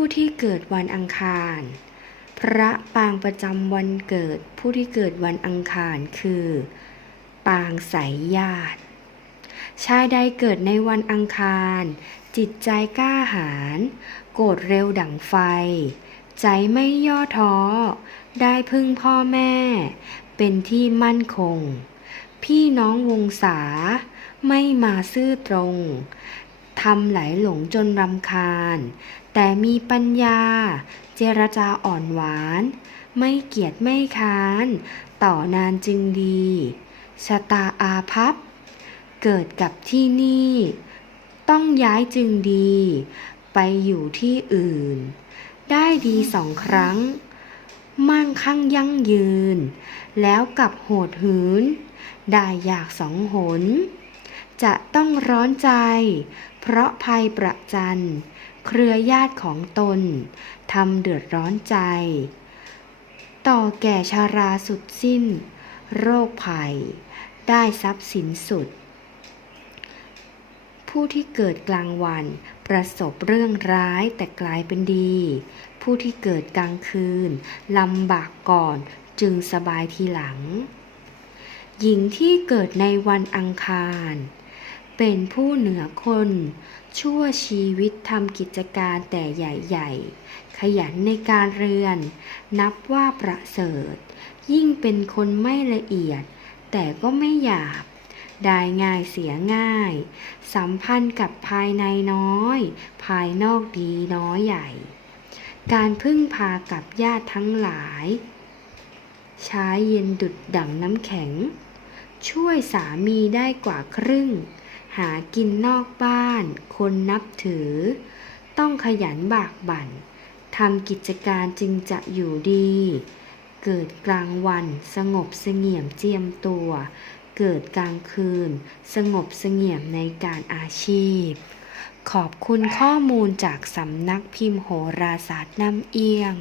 ผู้ที่เกิดวันอังคาร พระปางประจำวันเกิดผู้ที่เกิดวันอังคารคือ ปางสายญาติ ชายใดเกิดในวันอังคาร จิตใจกล้าหาญโกรธเร็วดั่งไฟ ใจไม่ย่อท้อ ได้พึ่งพ่อแม่ เป็นที่มั่นคง พี่น้องวงศาไม่มาซื่อตรง ทำไหลหลงจนรำคาญ แต่มีปัญญา เจรจาอ่อนหวาน ไม่เกียจไม่ค้าน ต่อนานจึงดีชะตาอาภัพเกิดกับที่นี่ ต้องย้ายจึงดี ไปอยู่ที่อื่น ได้ดีสองครั้ง มั่งคั่งยั่งยืน แล้วกับโหดหืน ได้อยากสองหน จะต้องร้อนใจ เพราะภัยประจันเครือญาติของตนทำเดือดร้อนใจ ต่อแก่ชาราสุดสิ้น โรคภัย ได้ทรัพย์สินสุด ผู้ที่เกิดกลางวันประสบเรื่องร้ายแต่กลายเป็นดี ผู้ที่เกิดกลางคืนลำบากก่อนจึงสบายทีหลัง หญิงที่เกิดในวันอังคาร เป็นผู้เหนือคน ชั่วชีวิตทำกิจการแต่ใหญ่ๆ ขยันในการเรือน นับว่าประเสริฐ ยิ่งเป็นคนไม่ละเอียด แต่ก็ไม่หยาบ ได้ง่ายเสียง่าย สัมพันธ์กับภายในน้อย ภายนอกดีน้อยใหญ่ การพึ่งพากับญาติทั้งหลาย ใช้เย็นดุดดั่งน้ำแข็ง ช่วยสามีได้กว่าครึ่ง หากินนอกบ้าน คนนับถือ ต้องขยันบากบั่นทำกิจการจึงจะอยู่ดี เกิดกลางวันสงบเสงี่ยมเจียมตัว เกิดกลางคืน สงบเสงี่ยมในการอาชีพ ขอบคุณข้อมูลจากสำนักพิมพ์โหราศาสตร์น้ำเอียง